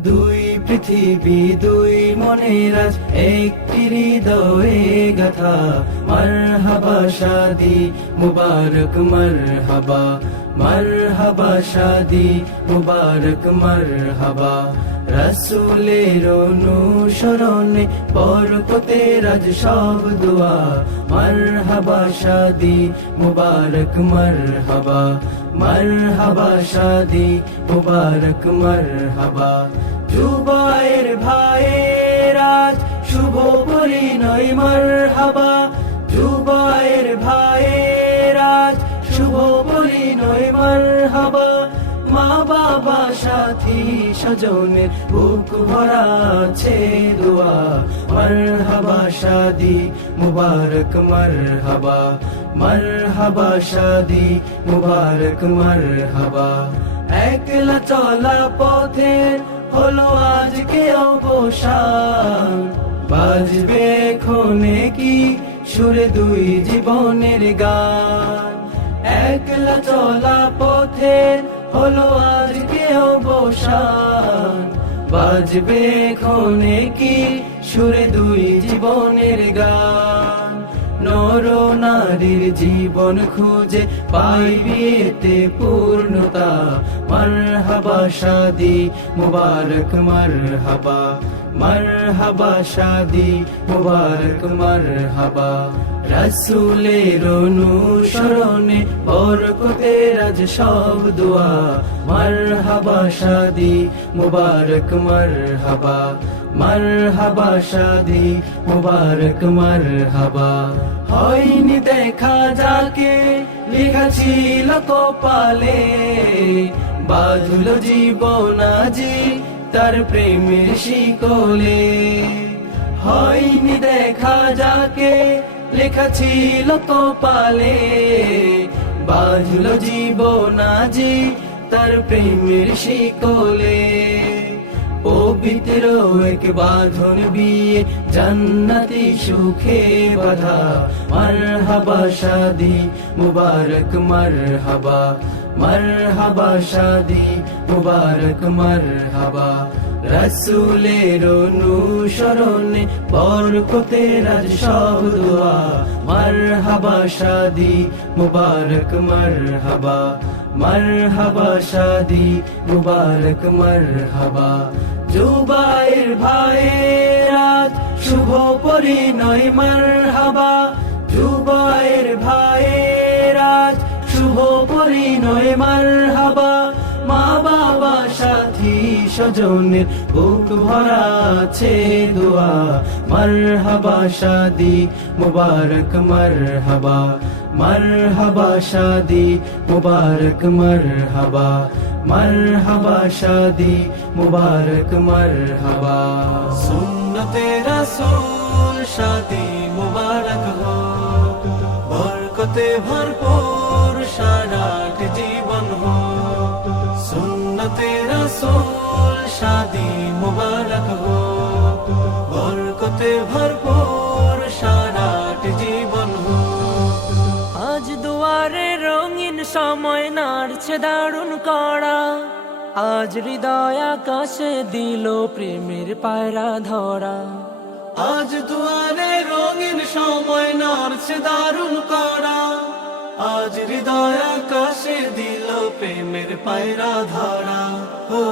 দুই পৃথিবী দুই মনের আজ একটি হৃদয়ে গাথা। মারহাবা শাদি, মুবারক মারহাবা। মারহাবা শাদি, মুবারক মারহাবা। রসুলের অনুসরণে বরকতে রাজ সব দোয়া। মারহাবা শাদি, মুবারক মারহাবা। মারহাবা শাদি, মুবারক মারহাবা। জুবাইর ভাইয়ের আজ শুভ পরিণয় মারহাবা। মারহাবা মা বাবা, সাথী, স্বজনের বুক ভরা আছে দোয়া। মারহাবা, শাদি, মুবারক, মারহাবা। মারহাবা, শাদি, মুবারক, মারহাবা। একলা চলা পথে হলো আজকে অবসান। বাজবে খনে কি সুরে দুই জীবনের গান? একলা চলা পথে হলো আজকে অবসান বাজবে খনে কি সুরে দুই জীবনের গান। নর নারীর জীবন খুঁজে পাইবি এতে পূর্ণতা। মারহাবা শাদি, মুবারক মারহাবা। মারহাবা শাদি, মুবারক মারহাবা। রসুলের অনুসরণে বরকতে রাজ সব দোয়া। মারহাবা শাদি, মুবারক মারহাবা। মারহাবা শাদি, মুবারক মারহাবা। হয়নি দেখা যাকে, লেখা ছিল কপালে। বাজুল জীবন আজি তার প্রেমের শিকলে। হয়নি দেখা যাকে, লেখা ছিল কপালে। বাজুল জীবন আজি তার প্রেমের শিকলে। পবিত্র এক বাঁধন বিয়ে, জান্নাতি সুখে বাধা। মারহাবা শাদি, মুবারক মারহাবা। মারহাবা শাদি, মুবারক মারহাবা। রসুলের অনুসরণে বরকতে রাজ সব দোয়া। মারহাবা শাদি, মুবারক মারহাবা। মারহাবা শাদি, মুবারক মারহাবা। জুবাইর ভাইয়ের আজ শুভ পরিণয়, মারহাবা। জুবাইর ভাইয়ের আজ শুভ পরিণয়, মারহাবা। মা, বাবা, সাথী, স্বজনের বুক ভরা আছে দোয়া। মারহাবা, শাদি মুবারক, মারহাবা। মারহাবা, শাদি মুবারক, মারহাবা। মারহাবা, শাদি মুবারক, মারহাবা। সুন্নতে রাসূল, শাদি মুবারক হো বরকতে ভরপুর সারাট জীবন হো সুন্নতে রাসূল, শাদি মুবারক হো বরকতে ভরপুর সময় নাড়ছে দারুণ করা আজ হৃদয় আকাশে দিল প্রেমের পায়রা ধরা। আজ দুয়ারে রঙিন সময় নাড়ছে দারুণ করা আজ হৃদয় আকাশে দিল প্রেমের পায়রা ধরা। ও